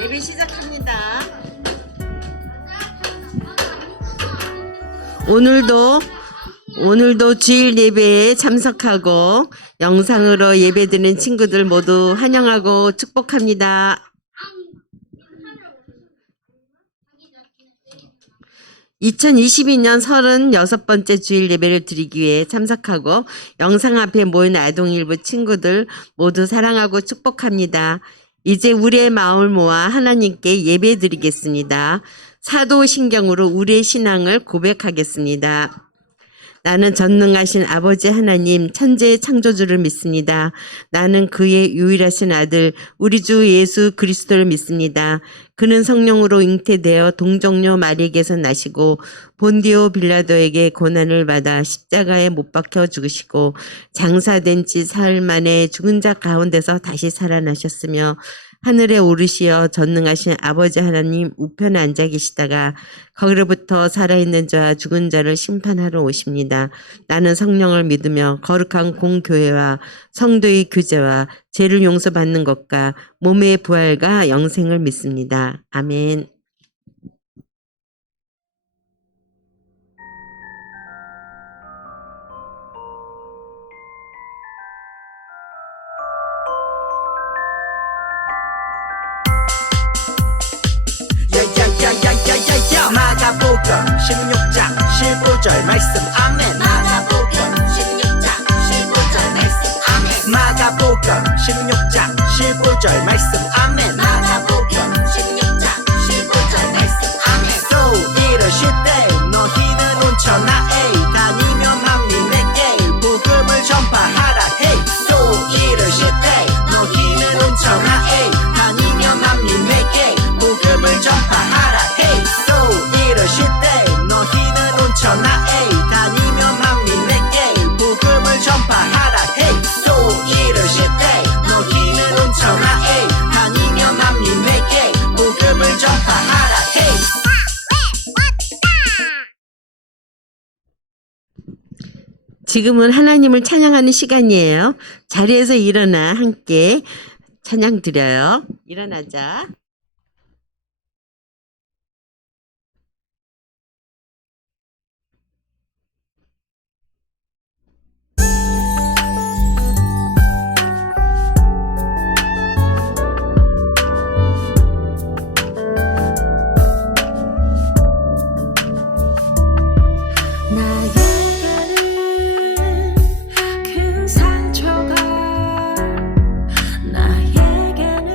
예배 시작합니다. 오늘도 주일 예배에 참석하고 영상으로 예배드리는 친구들 모두 환영하고 축복합니다. 2022년 36번째 주일 예배를 드리기 위해 참석하고 영상 앞에 모인 아동일부 친구들 모두 사랑하고 축복합니다. 이제 우리의 마음을 모아 하나님께 예배 드리겠습니다. 사도신경으로 우리의 신앙을 고백하겠습니다. 나는 전능하신 아버지 하나님 천지의 창조주를 믿습니다. 나는 그의 유일하신 아들 우리 주 예수 그리스도를 믿습니다. 그는 성령으로 잉태되어 동정녀 마리에게서 나시고 본디오 빌라도에게 고난을 받아 십자가에 못 박혀 죽으시고 장사된 지 사흘 만에 죽은 자 가운데서 다시 살아나셨으며 하늘에 오르시어 전능하신 아버지 하나님 우편에 앉아 계시다가 거기로부터 살아있는 자와 죽은 자를 심판하러 오십니다. 나는 성령을 믿으며 거룩한 공교회와 성도의 교제와 죄를 용서받는 것과 몸의 부활과 영생을 믿습니다. 아멘. 마가복음 16장 15절 말씀 아멘. 마가복음 16장 15절 말씀 아멘. 마가복음 16장 15절 말씀 아멘. 마가복음 16장 15절 말씀 아멘. 또 이르실 때 너희는 온 천하에 다니며 만민에게 복음을 전파하라 해. 또 이르실 때 너희는 온 천하에 다니며 만민에게 복음을 전파하라 해. 또 이르실 때 너희는 온 천하에 다니며 만민에게 복음을 전파하라 해. 또 이르실 때 너희는 온 천하에 다니며 만민에게 복음을 전파하라 해. 지금은 하나님을 찬양하는 시간이에요. 자리에서 일어나 함께 찬양 드려요. 일어나자. 나에게는 큰 상처가 나에게는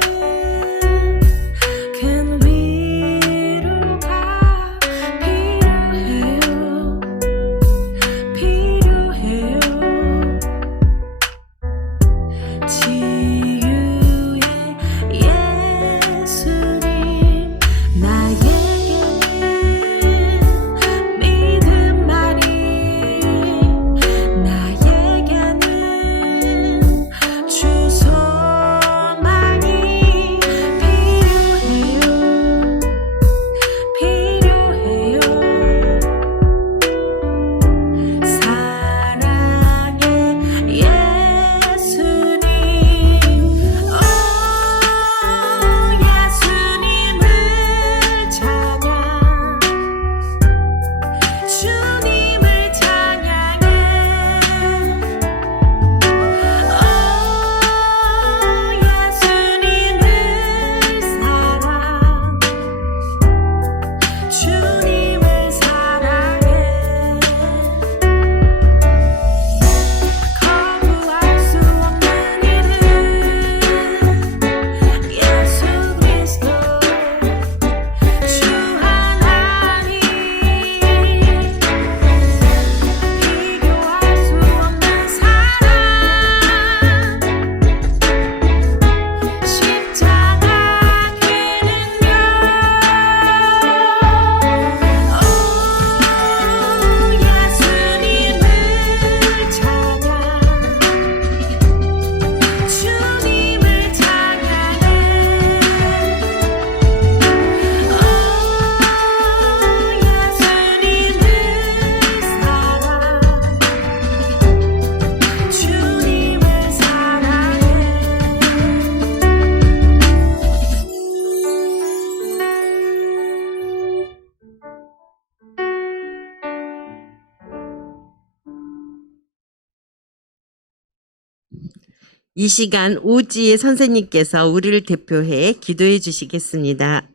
이 시간 오지혜 선생님께서 우리를 대표해 기도해 주시겠습니다.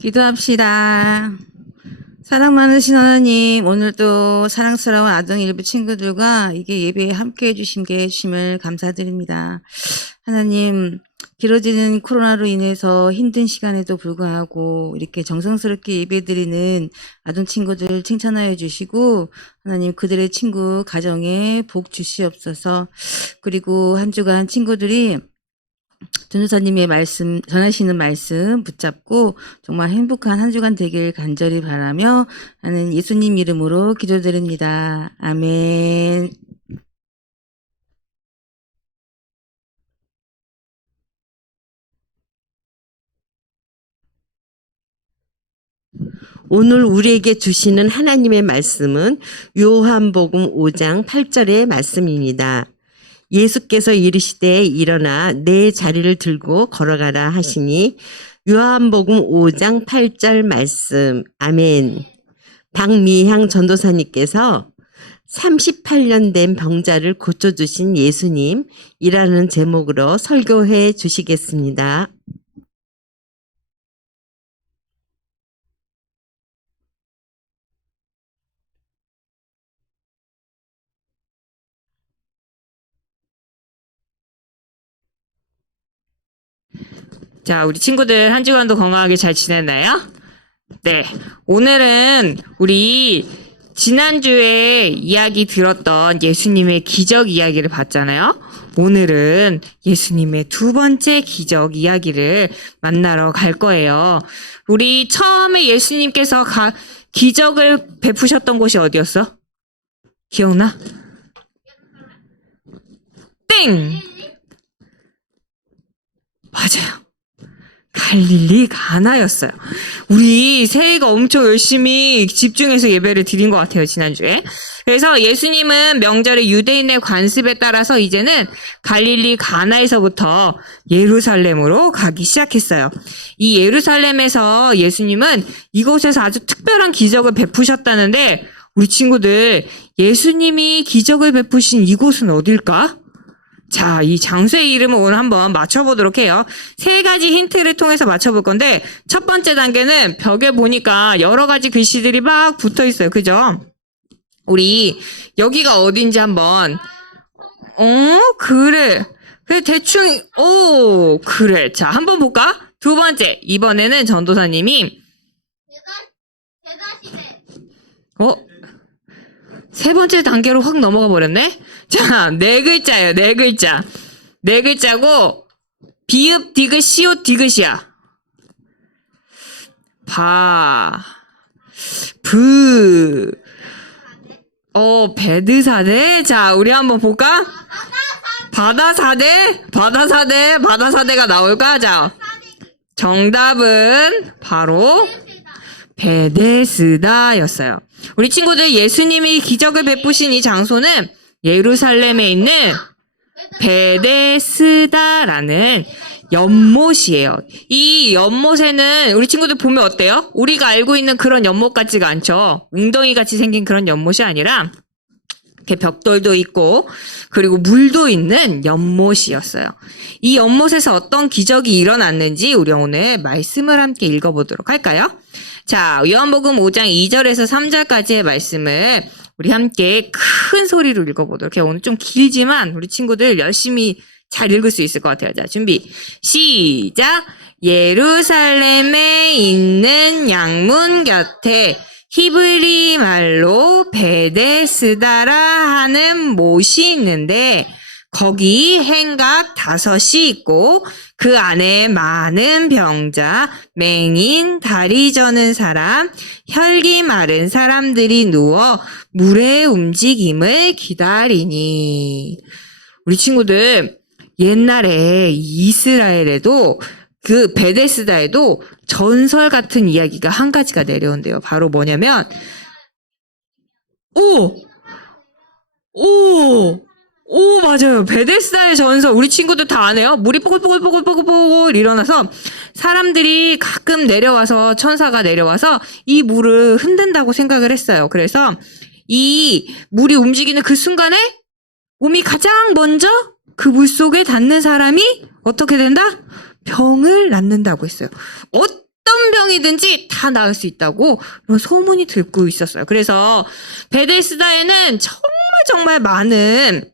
기도합시다. 사랑 많으신 하나님, 오늘도 사랑스러운 아동 일부 친구들과 이게 예배에 함께 해주신 게 해주심을 감사드립니다. 하나님, 길어지는 코로나로 인해서 힘든 시간에도 불구하고 이렇게 정성스럽게 예배드리는 아동 친구들 칭찬하여 주시고, 하나님 그들의 친구 가정에 복 주시옵소서. 그리고 한 주간 친구들이 전도사님의 말씀, 전하시는 말씀 붙잡고 정말 행복한 한 주간 되길 간절히 바라며 나는 예수님 이름으로 기도드립니다. 아멘. 오늘 우리에게 주시는 하나님의 말씀은 요한복음 5장 8절의 말씀입니다. 예수께서 이르시되 일어나 내 자리를 들고 걸어가라 하시니 요한복음 5장 8절 말씀. 아멘. 박미향 전도사님께서 38년 된 병자를 고쳐주신 예수님이라는 제목으로 설교해 주시겠습니다. 자, 우리 친구들 한 주간도 건강하게 잘 지냈나요? 네. 오늘은 우리 지난주에 이야기 들었던 예수님의 기적 이야기를 봤잖아요. 오늘은 예수님의 두 번째 기적 이야기를 만나러 갈 거예요. 우리 처음에 예수님께서 기적을 베푸셨던 곳이 어디였어? 기억나? 땡! 맞아요. 갈릴리 가나였어요. 우리 새해가 엄청 열심히 집중해서 예배를 드린 것 같아요, 지난주에. 그래서 예수님은 명절에 유대인의 관습에 따라서 이제는 갈릴리 가나에서부터 예루살렘으로 가기 시작했어요. 이 예루살렘에서 예수님은 이곳에서 아주 특별한 기적을 베푸셨다는데 우리 친구들 예수님이 기적을 베푸신 이곳은 어딜까? 자, 이 장소의 이름을 오늘 한번 맞춰보도록 해요. 세 가지 힌트를 통해서 맞춰볼 건데 첫 번째 단계는 벽에 보니까 여러 가지 글씨들이 막 붙어 있어요. 그죠? 우리 여기가 어딘지 한번 그래. 그래 대충 그래. 자, 한번 볼까? 두 번째. 이번에는 전도사님이 세 번째 단계로 확 넘어가 버렸네? 자, 네 글자예요, 네 글자. 네 글자고, 비읍, 디귿, 시옷, 디귿이야. 베드사대? 자, 우리 한번 볼까? 바다사대가 나올까? 자, 정답은 바로 베데스다였어요. 우리 친구들 예수님이 기적을 베푸신 이 장소는 예루살렘에 있는 베데스다라는 연못이에요. 이 연못에는 우리 친구들 보면 어때요? 우리가 알고 있는 그런 연못 같지가 않죠. 웅덩이 같이 생긴 그런 연못이 아니라 이렇게 벽돌도 있고 그리고 물도 있는 연못이었어요. 이 연못에서 어떤 기적이 일어났는지 우리 오늘 말씀을 함께 읽어보도록 할까요? 자, 요한복음 5장 2절에서 3절까지의 말씀을 우리 함께 큰 소리로 읽어보도록 해요. 오늘 좀 길지만 우리 친구들 열심히 잘 읽을 수 있을 것 같아요. 자, 준비. 시작. 예루살렘에 있는 양문 곁에 히브리 말로 베데스다라 하는 못이 있는데 거기 행각 5이 있고 그 안에 많은 병자, 맹인, 다리 저는 사람, 혈기 마른 사람들이 누워 물의 움직임을 기다리니. 우리 친구들 옛날에 이스라엘에도 그 베데스다에도 전설 같은 이야기가 한 가지가 내려온대요. 바로 뭐냐면 오, 맞아요. 베데스다의 전설. 우리 친구들 다 아네요. 물이 뽀글뽀글뽀글뽀글 일어나서 사람들이 가끔 내려와서 천사가 내려와서 이 물을 흔든다고 생각을 했어요. 그래서 이 물이 움직이는 그 순간에 몸이 가장 먼저 그 물 속에 닿는 사람이 어떻게 된다? 병을 낫는다고 했어요. 어떤 병이든지 다 나을 수 있다고 그런 소문이 듣고 있었어요. 그래서 베데스다에는 정말 많은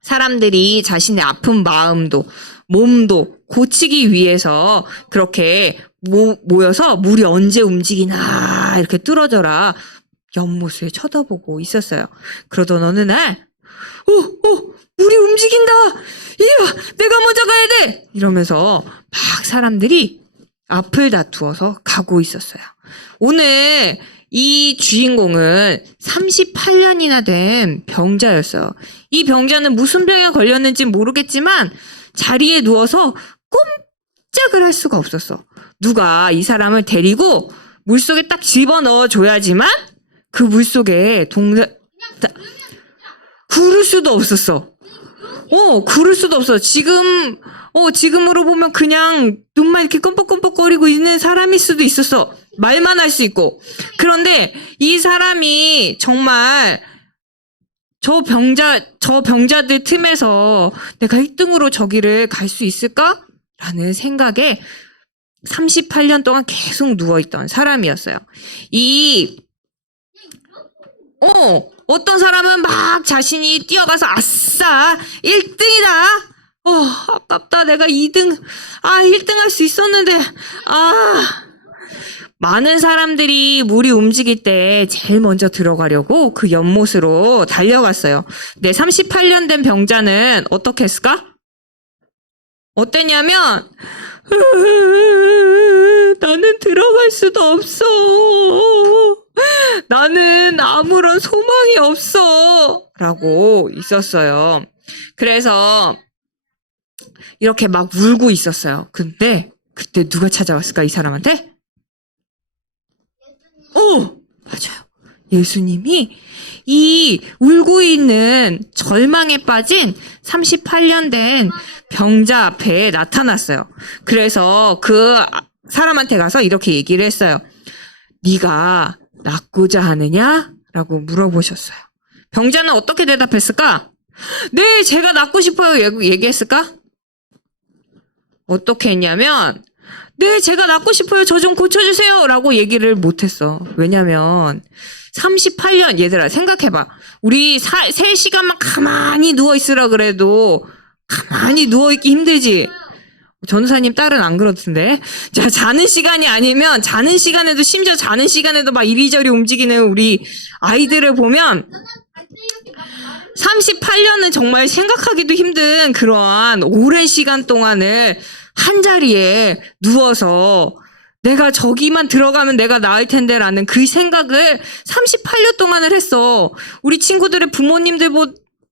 사람들이 자신의 아픈 마음도 몸도 고치기 위해서 그렇게 모여서 물이 언제 움직이나 이렇게 뚫어져라 연못을 쳐다보고 있었어요. 그러던 어느 날 물이 움직인다. 이리 와, 내가 먼저 가야 돼. 이러면서 막 사람들이 앞을 다투어서 가고 있었어요. 오늘 이 주인공은 38년이나 된 병자였어요. 이 병자는 무슨 병에 걸렸는지 모르겠지만 자리에 누워서 꼼짝을 할 수가 없었어. 누가 이 사람을 데리고 물속에 딱 집어넣어 줘야지만 그 물속에 구를 수도 없었어. 구를 수도 없어. 지금으로 보면 그냥 눈만 이렇게 껌뻑껌뻑거리고 있는 사람일 수도 있었어. 말만 할 수 있고. 그런데 이 사람이 정말 저 병자들 틈에서 내가 1등으로 저기를 갈 수 있을까? 라는 생각에 38년 동안 계속 누워있던 사람이었어요. 어떤 사람은 막 자신이 뛰어가서 아싸 1등이다. 아깝다. 내가 2등 1등 할 수 있었는데 많은 사람들이 물이 움직일 때 제일 먼저 들어가려고 그 연못으로 달려갔어요. 네, 38년 된 병자는 어떻게 했을까? 어땠냐면 나는 들어갈 수도 없어. 나는 아무런 소망이 없어. 라고 있었어요. 그래서 이렇게 막 울고 있었어요. 근데 그때 누가 찾아왔을까, 이 사람한테? 맞아요. 예수님이 이 울고 있는 절망에 빠진 38년 된 병자 앞에 나타났어요. 그래서 그 사람한테 가서 이렇게 얘기를 했어요. 네가 낫고자 하느냐? 라고 물어보셨어요. 병자는 어떻게 대답했을까? 네, 제가 낫고 싶어요. 얘기했을까? 어떻게 했냐면 네, 제가 낫고 싶어요. 저 좀 고쳐주세요. 라고 얘기를 못했어. 왜냐면 38년, 얘들아 생각해봐. 우리 3시간만 가만히 누워있으라 그래도 가만히 누워있기 힘들지. 전우사님 딸은 안 그렇던데. 자, 자는 시간이 아니면 자는 시간에도 심지어 자는 시간에도 막 이리저리 움직이는 우리 아이들을 보면 38년은 정말 생각하기도 힘든 그러한 오랜 시간 동안을 한 자리에 누워서 내가 저기만 들어가면 내가 나을 텐데 라는 그 생각을 38년 동안을 했어. 우리 친구들의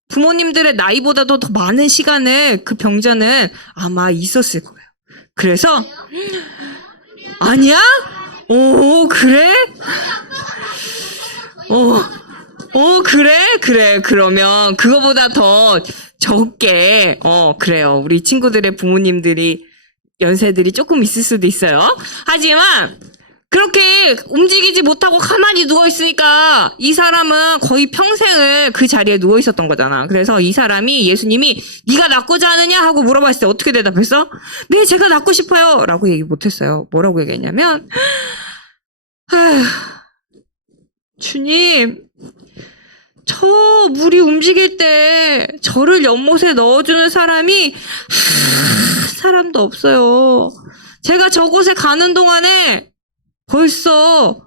부모님들의 나이보다도 더 많은 시간을 그 병자는 아마 있었을 거예요. 그래서 아니야? 그래? 그래. 그러면 그거보다 더 적게 그래요. 우리 친구들의 부모님들이 연세들이 조금 있을 수도 있어요. 하지만 그렇게 움직이지 못하고 가만히 누워있으니까 이 사람은 거의 평생을 그 자리에 누워있었던 거잖아. 그래서 이 사람이 예수님이 네가 낫고자 하느냐 하고 물어봤을 때 어떻게 대답했어? 네, 제가 낫고 싶어요. 라고 얘기 못했어요. 뭐라고 얘기했냐면 주님, 저 물이 움직일 때 저를 연못에 넣어주는 사람이 사람도 없어요. 제가 저곳에 가는 동안에 벌써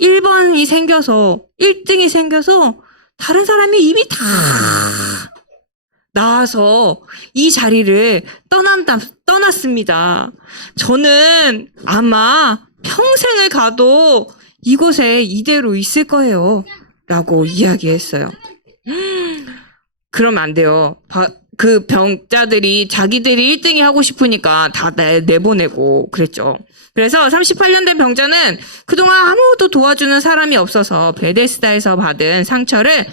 1번이 생겨서 1등이 생겨서 다른 사람이 이미 다 나와서 이 자리를 떠났습니다. 저는 아마 평생을 가도 이곳에 이대로 있을 거예요. 라고 이야기했어요. 그러면 안 돼요. 그 병자들이 자기들이 1등이 하고 싶으니까 다 내보내고 그랬죠. 그래서 38년 된 병자는 그동안 아무도 도와주는 사람이 없어서 베데스다에서 받은 상처를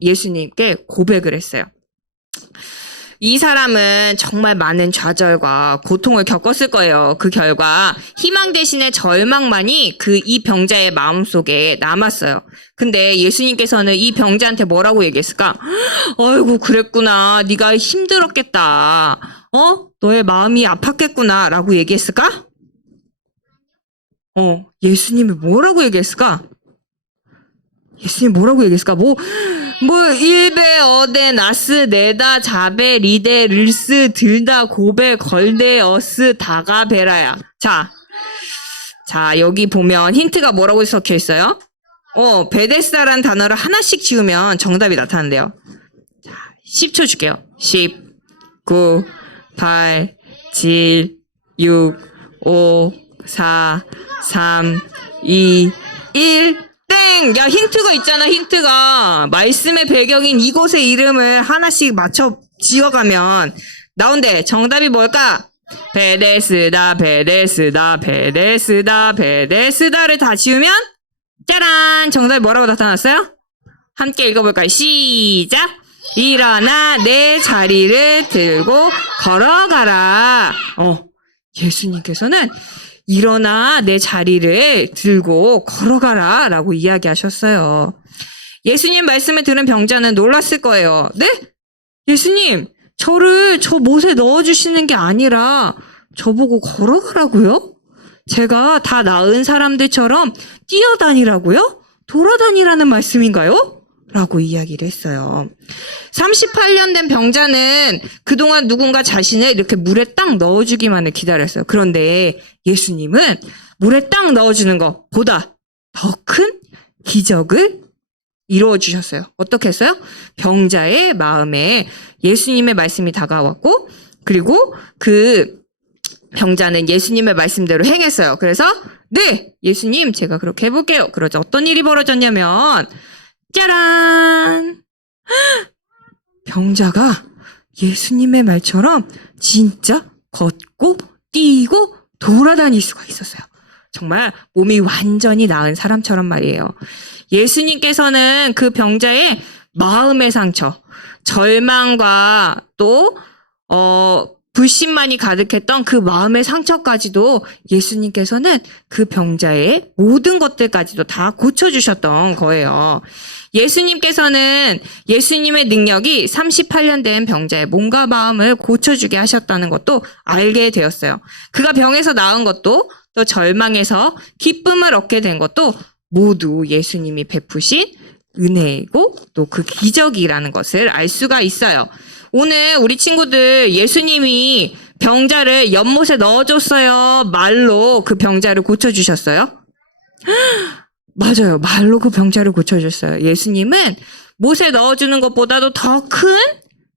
예수님께 고백을 했어요. 이 사람은 정말 많은 좌절과 고통을 겪었을 거예요. 그 결과 희망 대신에 절망만이 이 병자의 마음속에 남았어요. 근데 예수님께서는 이 병자한테 뭐라고 얘기했을까? 아이고 그랬구나. 네가 힘들었겠다. 너의 마음이 아팠겠구나 라고 얘기했을까? 예수님이 뭐라고 얘기했을까? 예수님 뭐라고 얘기했을까? 일베, 어데, 나스, 네다, 자베, 리데, 릴스, 들다, 고베, 걸데, 어스, 다가, 베라야. 자, 여기 보면 힌트가 뭐라고 적혀 있어요? 베데스다라는 단어를 하나씩 지우면 정답이 나타난대요. 자, 10초 줄게요. 10, 9, 8, 7, 6, 5, 4, 3, 2, 1, 땡! 야, 힌트가 있잖아, 힌트가. 말씀의 배경인 이곳의 이름을 하나씩 맞춰 지어가면 나온대. 정답이 뭘까? 베데스다, 베데스다, 베데스다, 베데스다를 다 지우면 짜란! 정답이 뭐라고 나타났어요? 함께 읽어볼까요? 시작! 일어나 내 자리를 들고 걸어가라. 예수님께서는 일어나 내 자리를 들고 걸어가라 라고 이야기하셨어요. 예수님 말씀을 들은 병자는 놀랐을 거예요. 네? 예수님, 저를 저 못에 넣어주시는 게 아니라 저보고 걸어가라고요? 제가 다 나은 사람들처럼 뛰어다니라고요? 돌아다니라는 말씀인가요? 라고 이야기를 했어요. 38년 된 병자는 그동안 누군가 자신을 이렇게 물에 딱 넣어주기만을 기다렸어요. 그런데 예수님은 물에 딱 넣어주는 것보다 더 큰 기적을 이루어주셨어요. 어떻게 했어요? 병자의 마음에 예수님의 말씀이 다가왔고, 그리고 그 병자는 예수님의 말씀대로 행했어요. 그래서 네, 예수님 제가 그렇게 해볼게요. 그러자 어떤 일이 벌어졌냐면 짜란! 병자가 예수님의 말처럼 진짜 걷고 뛰고 돌아다닐 수가 있었어요. 정말 몸이 완전히 나은 사람처럼 말이에요. 예수님께서는 그 병자의 마음의 상처, 절망과 또 불신만이 가득했던 그 마음의 상처까지도 예수님께서는 그 병자의 모든 것들까지도 다 고쳐주셨던 거예요. 예수님께서는 예수님의 능력이 38년 된 병자의 몸과 마음을 고쳐주게 하셨다는 것도 알게 되었어요. 그가 병에서 나은 것도 또 절망에서 기쁨을 얻게 된 것도 모두 예수님이 베푸신 은혜이고 또 그 기적이라는 것을 알 수가 있어요. 오늘 우리 친구들 예수님이 병자를 연못에 넣어줬어요. 말로 그 병자를 고쳐주셨어요? 맞아요. 말로 그 병자를 고쳐줬어요. 예수님은 못에 넣어주는 것보다도 더 큰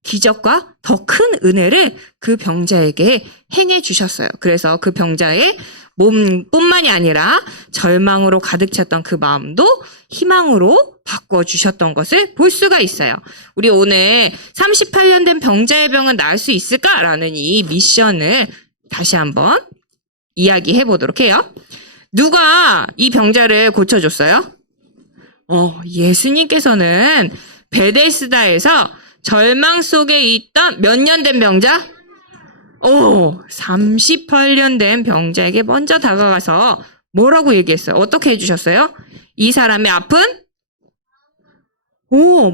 기적과 더 큰 은혜를 그 병자에게 행해 주셨어요. 그래서 그 병자의 몸뿐만이 아니라 절망으로 가득 찼던 그 마음도 희망으로 바꿔주셨던 것을 볼 수가 있어요. 우리 오늘 38년 된 병자의 병은 나을 수 있을까라는 이 미션을 다시 한번 이야기해 보도록 해요. 누가 이 병자를 고쳐줬어요? 예수님께서는 베데스다에서 절망 속에 있던 몇 년 된 병자? 38년 된 병자에게 먼저 다가가서 뭐라고 얘기했어요? 어떻게 해주셨어요? 이 사람의 아픈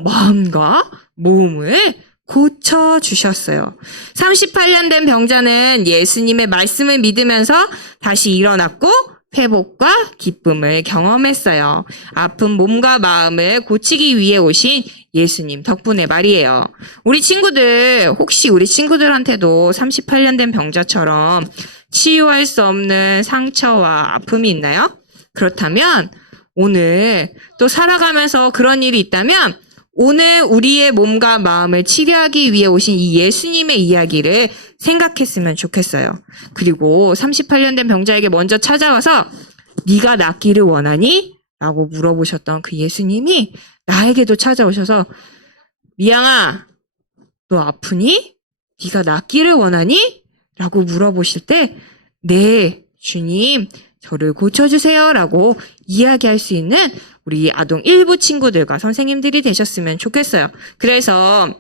마음과 몸을 고쳐주셨어요. 38년 된 병자는 예수님의 말씀을 믿으면서 다시 일어났고 회복과 기쁨을 경험했어요. 아픈 몸과 마음을 고치기 위해 오신 예수님 덕분에 말이에요. 우리 친구들, 혹시 우리 친구들한테도 38년 된 병자처럼 치유할 수 없는 상처와 아픔이 있나요? 그렇다면 오늘 또 살아가면서 그런 일이 있다면 오늘 우리의 몸과 마음을 치료하기 위해 오신 이 예수님의 이야기를 생각했으면 좋겠어요. 그리고 38년 된 병자에게 먼저 찾아와서 네가 낫기를 원하니? 라고 물어보셨던 그 예수님이 나에게도 찾아오셔서 미양아, 너 아프니? 네가 낫기를 원하니? 라고 물어보실 때 네, 주님, 저를 고쳐주세요 라고 이야기할 수 있는 우리 아동 일부 친구들과 선생님들이 되셨으면 좋겠어요. 그래서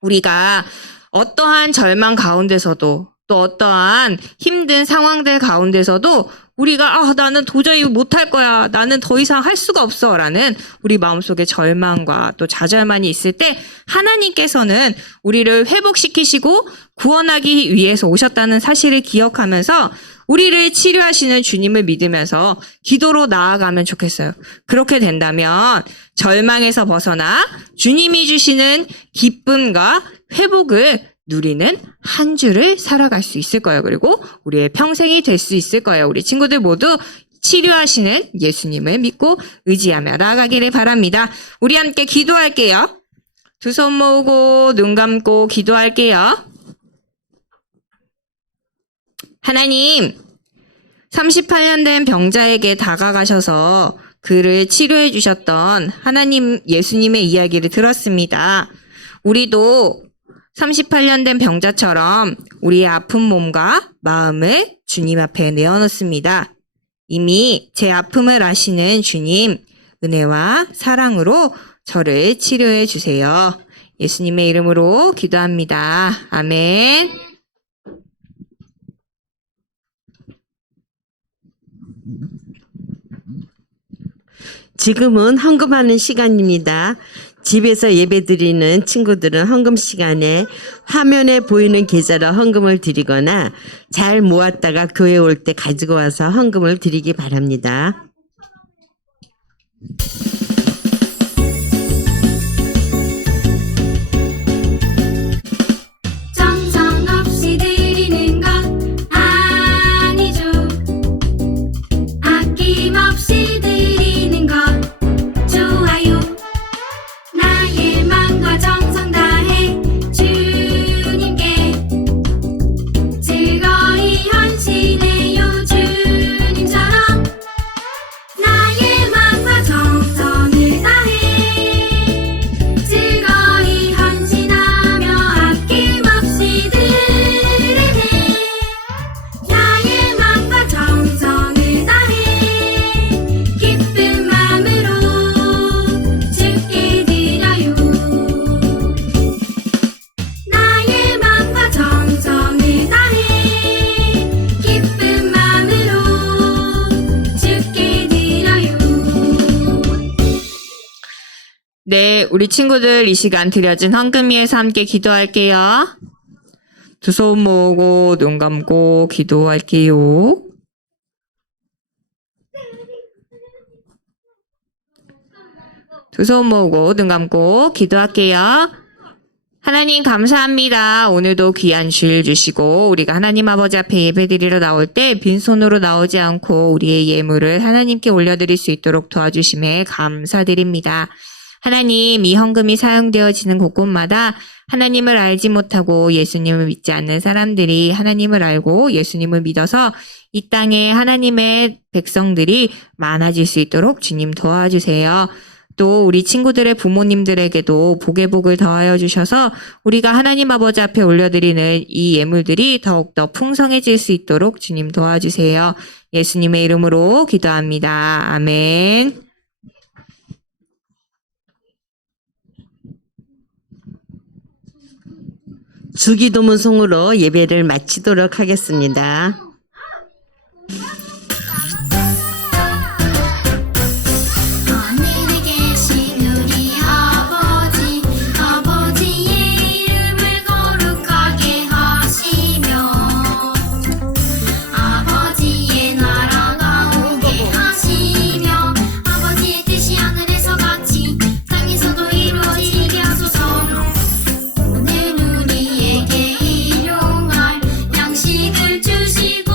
우리가 어떠한 절망 가운데서도 또 어떠한 힘든 상황들 가운데서도 우리가 나는 도저히 못할 거야. 나는 더 이상 할 수가 없어. 라는 우리 마음속에 절망과 또 좌절만이 있을 때 하나님께서는 우리를 회복시키시고 구원하기 위해서 오셨다는 사실을 기억하면서 우리를 치료하시는 주님을 믿으면서 기도로 나아가면 좋겠어요. 그렇게 된다면 절망에서 벗어나 주님이 주시는 기쁨과 회복을 누리는 한 주를 살아갈 수 있을 거예요. 그리고 우리의 평생이 될 수 있을 거예요. 우리 친구들 모두 치료하시는 예수님을 믿고 의지하며 나아가기를 바랍니다. 우리 함께 기도할게요. 두 손 모으고 눈 감고 기도할게요. 하나님, 38년 된 병자에게 다가가셔서 그를 치료해 주셨던 하나님 예수님의 이야기를 들었습니다. 우리도 38년 된 병자처럼 우리의 아픈 몸과 마음을 주님 앞에 내어놓습니다. 이미 제 아픔을 아시는 주님, 은혜와 사랑으로 저를 치료해 주세요. 예수님의 이름으로 기도합니다. 아멘. 지금은 헌금하는 시간입니다. 집에서 예배드리는 친구들은 헌금 시간에 화면에 보이는 계좌로 헌금을 드리거나 잘 모았다가 교회 올 때 가지고 와서 헌금을 드리기 바랍니다. 정성없이 드리는 것 아니죠. 아낌없이 드리는 것 좋아요. 나의 마음과 정성 다해 주님께 즐거이 헌신해요. 주님처럼 나의 마음과 정성을 다해 즐거이 헌신하며 아낌없이 드리네. 나의 마음과 정성을 다해 기쁜 마음으로 주께 드려요. 나의 마음과 정성을 다해 기쁜 마음으로 주께 드려요. 네, 우리 친구들 이 시간 드려진 헌금 위해서 함께 기도할게요. 두 손 모으고 눈 감고 기도할게요. 두 손 모으고 눈 감고 기도할게요. 하나님 감사합니다. 오늘도 귀한 주일 주시고 우리가 하나님 아버지 앞에 예배드리러 나올 때 빈손으로 나오지 않고 우리의 예물을 하나님께 올려드릴 수 있도록 도와주심에 감사드립니다. 하나님, 이 헌금이 사용되어지는 곳곳마다 하나님을 알지 못하고 예수님을 믿지 않는 사람들이 하나님을 알고 예수님을 믿어서 이 땅에 하나님의 백성들이 많아질 수 있도록 주님 도와주세요. 또 우리 친구들의 부모님들에게도 복의 복을 더하여 주셔서 우리가 하나님 아버지 앞에 올려드리는 이 예물들이 더욱더 풍성해질 수 있도록 주님 도와주세요. 예수님의 이름으로 기도합니다. 아멘. 주기도문송으로 예배를 마치도록 하겠습니다. 하늘에 계신 우리 아버지, 아버지의 이름을 거룩하게 하시며 아버지의 나라가 오게 하시며 아버지의 뜻이 하늘에서 같이 땅에서도 이루어지게 하소서. 오늘 우리에게 일용할 양식을 주시고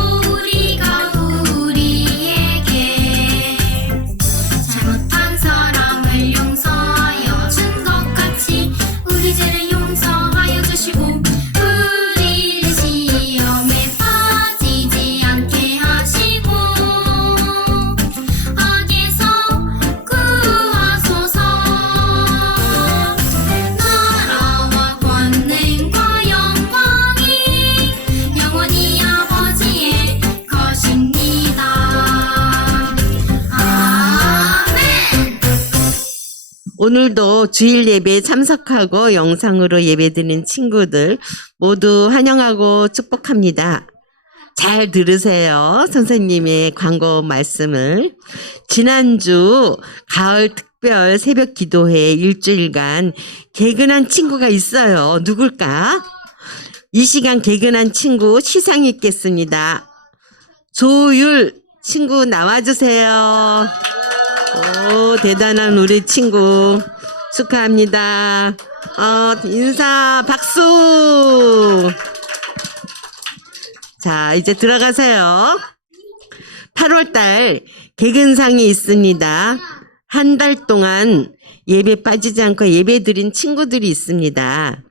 오늘도 주일 예배에 참석하고 영상으로 예배드린 친구들 모두 환영하고 축복합니다. 잘 들으세요. 선생님의 광고 말씀을. 지난주 가을 특별 새벽 기도회 일주일간 개근한 친구가 있어요. 누굴까? 이 시간 개근한 친구 시상 있겠습니다. 조율 친구 나와주세요. 오, 대단한 우리 친구 축하합니다. 인사 박수. 자, 이제 들어가세요. 8월달 개근상이 있습니다. 한 달 동안 예배 빠지지 않고 예배 드린 친구들이 있습니다.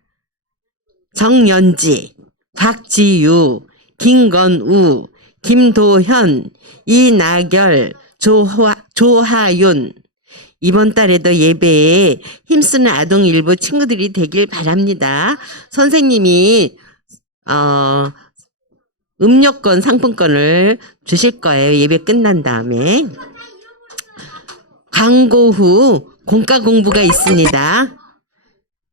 정연지, 박지유, 김건우, 김도현, 이나결, 조하윤. 이번 달에도 예배에 힘쓰는 아동 일부 친구들이 되길 바랍니다. 선생님이 음료권 상품권을 주실 거예요. 예배 끝난 다음에. 광고 후 공과 공부가 있습니다.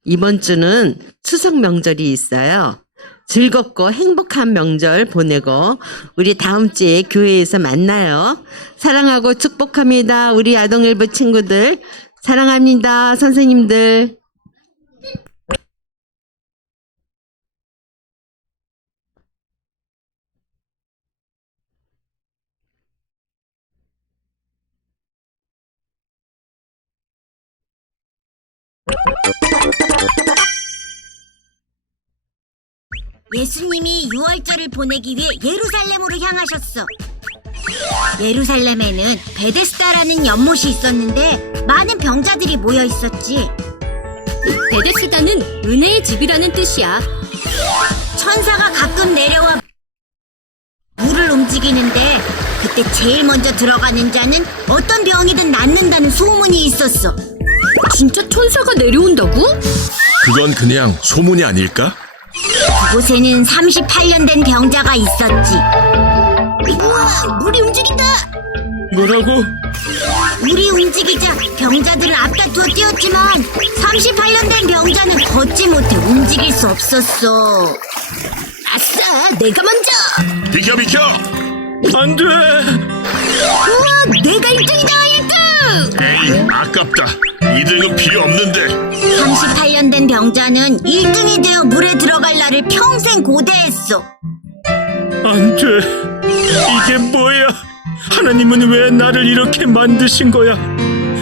이번 주는 추석 명절이 있어요. 즐겁고 행복한 명절 보내고 우리 다음 주에 교회에서 만나요. 사랑하고 축복합니다. 우리 아동일부 친구들 사랑합니다. 선생님들. 예수님이 유월절을 보내기 위해 예루살렘으로 향하셨어. 예루살렘에는 베데스다라는 연못이 있었는데 많은 병자들이 모여 있었지. 베데스다는 은혜의 집이라는 뜻이야. 천사가 가끔 내려와 물을 움직이는데 그때 제일 먼저 들어가는 자는 어떤 병이든 낫는다는 소문이 있었어. 진짜 천사가 내려온다고? 그건 그냥 소문이 아닐까? 그곳에는 38년 된 병자가 있었지. 우와, 물이 움직인다. 뭐라고? 물이 움직이자 병자들을 앞다투어 뛰었지만 38년 된 병자는 걷지 못해 움직일 수 없었어. 아싸, 내가 먼저. 비켜 비켜! 안 돼! 우와, 내가 1등이다, 1등! 에이, 아깝다. 2등은 필요 없는데. 38년 된 병자는 1등이 되어 물에 들어갈 날을 평생 고대했어. 안 돼. 이게 뭐야? 하나님은 왜 나를 이렇게 만드신 거야?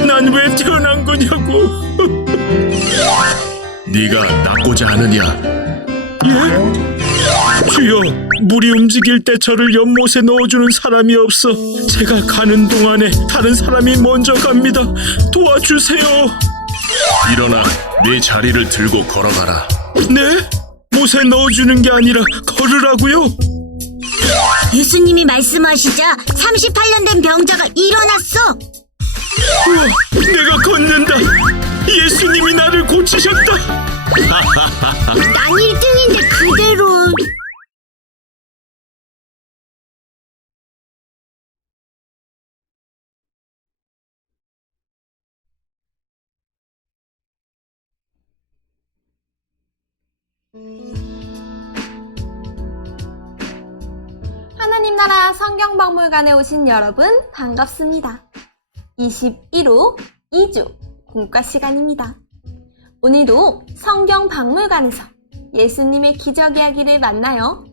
난 왜 태어난 거냐고. 네가 낫고자 하느냐? 예? 주여, 물이 움직일 때 저를 연못에 넣어주는 사람이 없어. 제가 가는 동안에 다른 사람이 먼저 갑니다. 도와주세요. 일어나 네 자리를 들고 걸어가라. 네? 못에 넣어주는 게 아니라 걸으라고요? 예수님이 말씀하시자 38년 된 병자가 일어났어. 우와, 내가 걷는다. 예수님이 나를 고치셨다. 난 1등인데 그대로. 하나님 나라 성경박물관에 오신 여러분 반갑습니다. 21호 2주 공과 시간입니다. 오늘도 성경박물관에서 예수님의 기적 이야기를 만나요.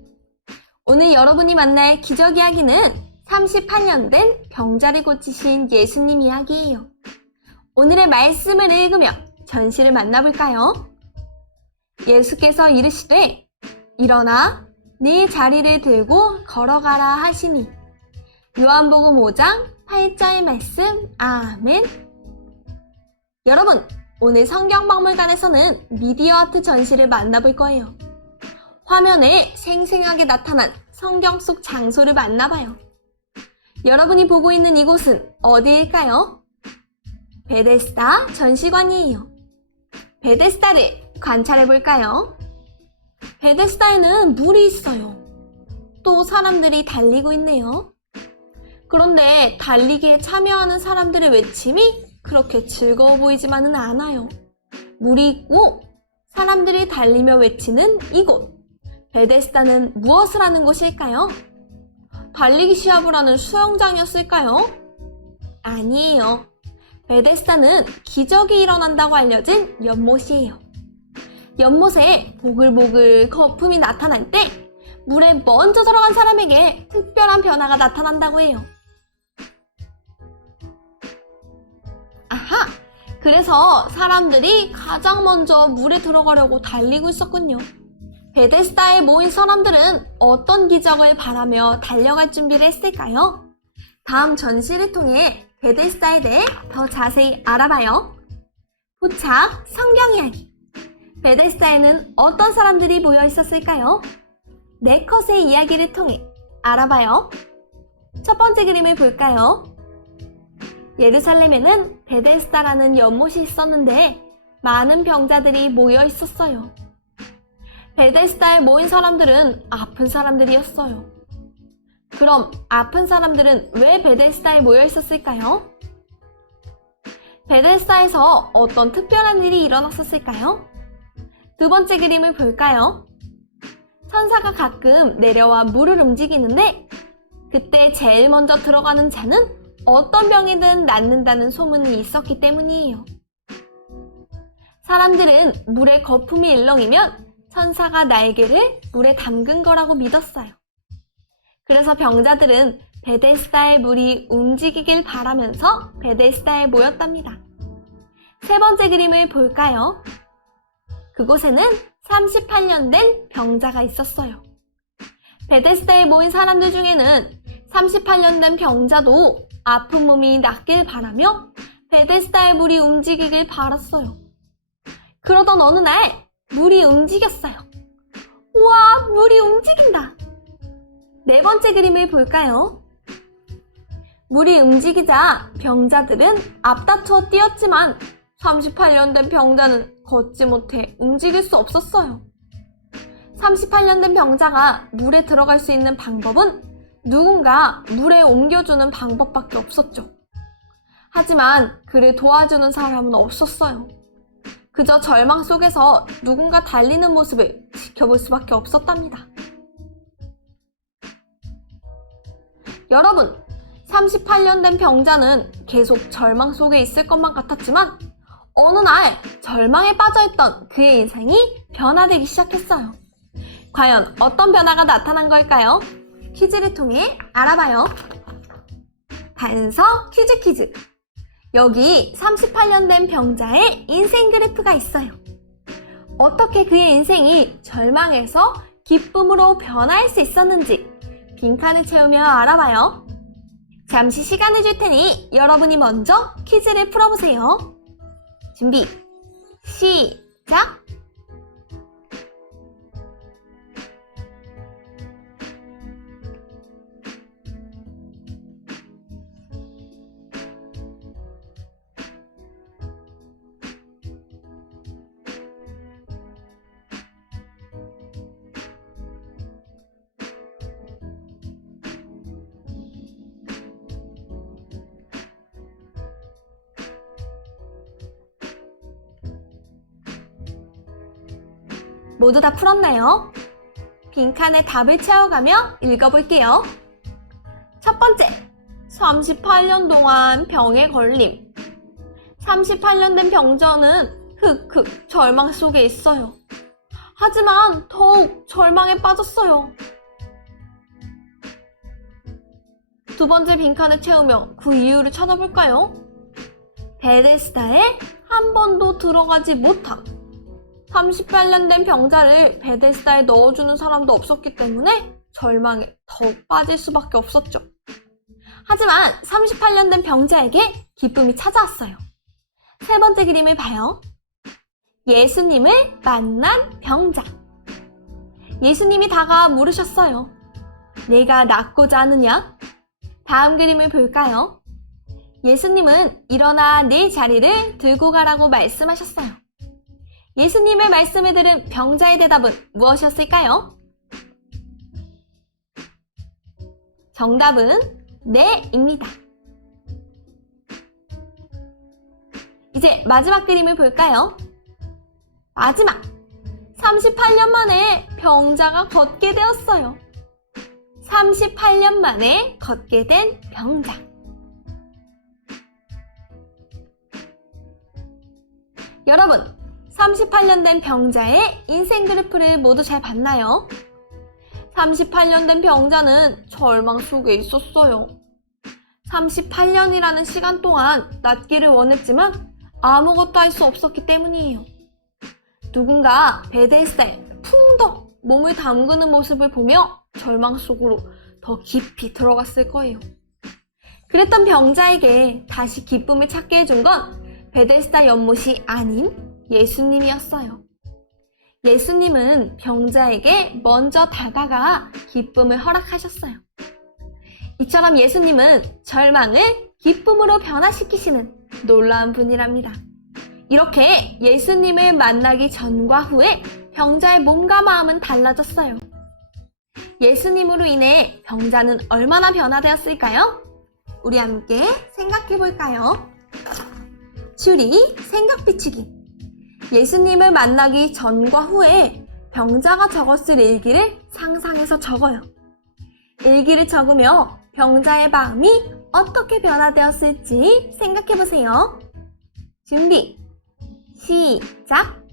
오늘 여러분이 만날 기적 이야기는 38년 된 병자를 고치신 예수님 이야기예요. 오늘의 말씀을 읽으며 전시를 만나볼까요? 예수께서 이르시되 일어나 네 자리를 들고 걸어가라 하시니. 요한복음 5장 8절의 말씀. 아멘. 여러분, 오늘 성경박물관에서는 미디어 아트 전시를 만나볼 거예요. 화면에 생생하게 나타난 성경 속 장소를 만나봐요. 여러분이 보고 있는 이곳은 어디일까요? 베데스다 전시관이에요. 베데스다를 관찰해 볼까요? 베데스다에는 물이 있어요. 또 사람들이 달리고 있네요. 그런데 달리기에 참여하는 사람들의 외침이 그렇게 즐거워 보이지만은 않아요. 물이 있고 사람들이 달리며 외치는 이곳. 베데스다는 무엇을 하는 곳일까요? 달리기 시합을 하는 수영장이었을까요? 아니에요. 베데스다는 기적이 일어난다고 알려진 연못이에요. 연못에 보글보글 거품이 나타날 때 물에 먼저 들어간 사람에게 특별한 변화가 나타난다고 해요. 아하! 그래서 사람들이 가장 먼저 물에 들어가려고 달리고 있었군요. 베데스다에 모인 사람들은 어떤 기적을 바라며 달려갈 준비를 했을까요? 다음 전시를 통해 베데스다에 대해 더 자세히 알아봐요. 포착 성경 이야기. 베데스다에는 어떤 사람들이 모여 있었을까요? 네 컷의 이야기를 통해 알아봐요. 첫 번째 그림을 볼까요? 예루살렘에는 베데스다라는 연못이 있었는데 많은 병자들이 모여 있었어요. 베데스다에 모인 사람들은 아픈 사람들이었어요. 그럼 아픈 사람들은 왜 베데스다에 모여 있었을까요? 베데스다에서 어떤 특별한 일이 일어났었을까요? 두 번째 그림을 볼까요? 천사가 가끔 내려와 물을 움직이는데 그때 제일 먼저 들어가는 자는 어떤 병이든 낫는다는 소문이 있었기 때문이에요. 사람들은 물에 거품이 일렁이면 천사가 날개를 물에 담근 거라고 믿었어요. 그래서 병자들은 베데스다의 물이 움직이길 바라면서 베데스다에 모였답니다. 세 번째 그림을 볼까요? 그곳에는 38년 된 병자가 있었어요. 베데스다에 모인 사람들 중에는 38년 된 병자도 아픈 몸이 낫길 바라며 베데스다의 물이 움직이길 바랐어요. 그러던 어느 날 물이 움직였어요. 우와, 물이 움직인다! 네 번째 그림을 볼까요? 물이 움직이자 병자들은 앞다투어 뛰었지만 38년 된 병자는 걷지 못해 움직일 수 없었어요. 38년 된 병자가 물에 들어갈 수 있는 방법은 누군가 물에 옮겨주는 방법밖에 없었죠. 하지만 그를 도와주는 사람은 없었어요. 그저 절망 속에서 누군가 달리는 모습을 지켜볼 수밖에 없었답니다. 여러분, 38년 된 병자는 계속 절망 속에 있을 것만 같았지만 어느 날 절망에 빠져있던 그의 인생이 변화되기 시작했어요. 과연 어떤 변화가 나타난 걸까요? 퀴즈를 통해 알아봐요. 단서 퀴즈. 여기 38년 된 병자의 인생 그래프가 있어요. 어떻게 그의 인생이 절망에서 기쁨으로 변화할 수 있었는지 빈칸을 채우며 알아봐요. 잠시 시간을 줄 테니 여러분이 먼저 퀴즈를 풀어보세요. 준비, 시작! 모두 다 풀었나요? 빈칸에 답을 채워가며 읽어볼게요. 첫 번째, 38년 동안 병에 걸림. 38년 된 병자는 절망 속에 있어요. 하지만 더욱 절망에 빠졌어요. 두 번째 빈칸을 채우며 그 이유를 찾아볼까요? 베데스다에 한 번도 들어가지 못한 38년 된 병자를 베데스다에 넣어주는 사람도 없었기 때문에 절망에 더욱 빠질 수밖에 없었죠. 하지만 38년 된 병자에게 기쁨이 찾아왔어요. 세 번째 그림을 봐요. 예수님을 만난 병자. 예수님이 다가와 물으셨어요. 내가 낫고자 하느냐? 다음 그림을 볼까요? 예수님은 일어나 네 자리를 들고 가라고 말씀하셨어요. 예수님의 말씀을 들은 병자의 대답은 무엇이었을까요? 정답은 네입니다. 이제 마지막 그림을 볼까요? 마지막! 38년 만에 병자가 걷게 되었어요. 38년 만에 걷게 된 병자. 여러분, 38년 된 병자의 인생 그래프를 모두 잘 봤나요? 38년 된 병자는 절망 속에 있었어요. 38년이라는 시간 동안 낫기를 원했지만 아무것도 할 수 없었기 때문이에요. 누군가 베데스다에 풍덩 몸을 담그는 모습을 보며 절망 속으로 더 깊이 들어갔을 거예요. 그랬던 병자에게 다시 기쁨을 찾게 해준 건 베데스다 연못이 아닌 예수님이었어요. 예수님은 병자에게 먼저 다가가 기쁨을 허락하셨어요. 이처럼 예수님은 절망을 기쁨으로 변화시키시는 놀라운 분이랍니다. 이렇게 예수님을 만나기 전과 후에 병자의 몸과 마음은 달라졌어요. 예수님으로 인해 병자는 얼마나 변화되었을까요? 우리 함께 생각해 볼까요? 추리, 생각 비추기. 예수님을 만나기 전과 후에 병자가 적었을 일기를 상상해서 적어요. 일기를 적으며 병자의 마음이 어떻게 변화되었을지 생각해 보세요. 준비, 시작!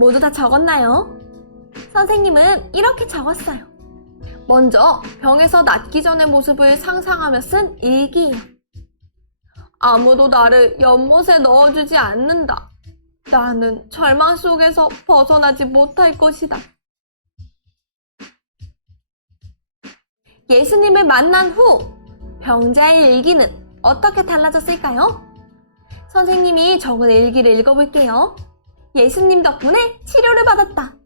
모두 다 적었나요? 선생님은 이렇게 적었어요. 먼저 병에서 낫기 전의 모습을 상상하며 쓴 일기예요. 아무도 나를 연못에 넣어주지 않는다. 나는 절망 속에서 벗어나지 못할 것이다. 예수님을 만난 후 병자의 일기는 어떻게 달라졌을까요? 선생님이 적은 일기를 읽어볼게요. 예수님 덕분에 치료를 받았다.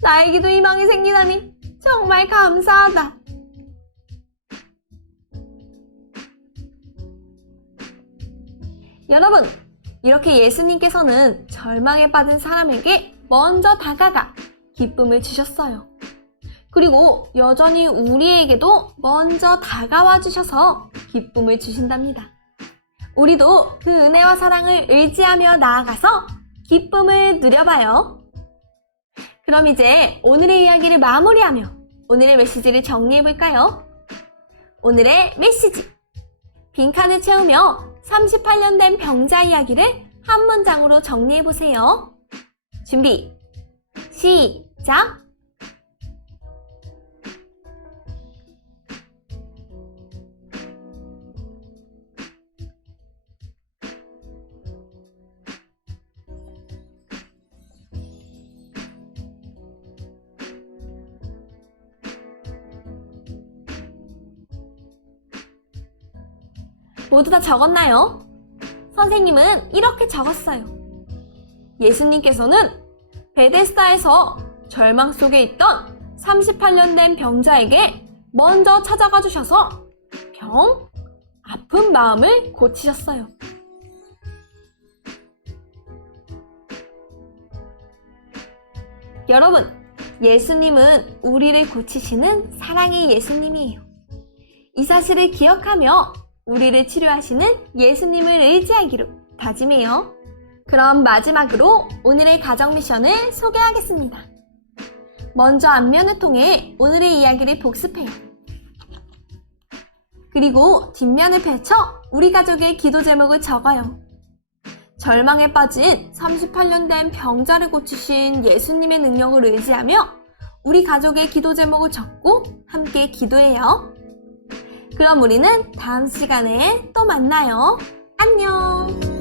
나에게도 희망이 생기다니 정말 감사하다. 여러분, 이렇게 예수님께서는 절망에 빠진 사람에게 먼저 다가가 기쁨을 주셨어요. 그리고 여전히 우리에게도 먼저 다가와 주셔서 기쁨을 주신답니다. 우리도 그 은혜와 사랑을 의지하며 나아가서 기쁨을 누려봐요. 그럼 이제 오늘의 이야기를 마무리하며 오늘의 메시지를 정리해볼까요? 오늘의 메시지. 빈칸을 채우며 38년 된 병자 이야기를 한 문장으로 정리해보세요. 준비, 시작! 모두 다 적었나요? 선생님은 이렇게 적었어요. 예수님께서는 베데스다에서 절망 속에 있던 38년 된 병자에게 먼저 찾아가 주셔서 아픈 마음을 고치셨어요. 여러분, 예수님은 우리를 고치시는 사랑의 예수님이에요. 이 사실을 기억하며 우리를 치료하시는 예수님을 의지하기로 다짐해요. 그럼 마지막으로 오늘의 가정 미션을 소개하겠습니다. 먼저 앞면을 통해 오늘의 이야기를 복습해요. 그리고 뒷면을 펼쳐 우리 가족의 기도 제목을 적어요. 절망에 빠진 38년 된 병자를 고치신 예수님의 능력을 의지하며 우리 가족의 기도 제목을 적고 함께 기도해요. 그럼 우리는 다음 시간에 또 만나요. 안녕!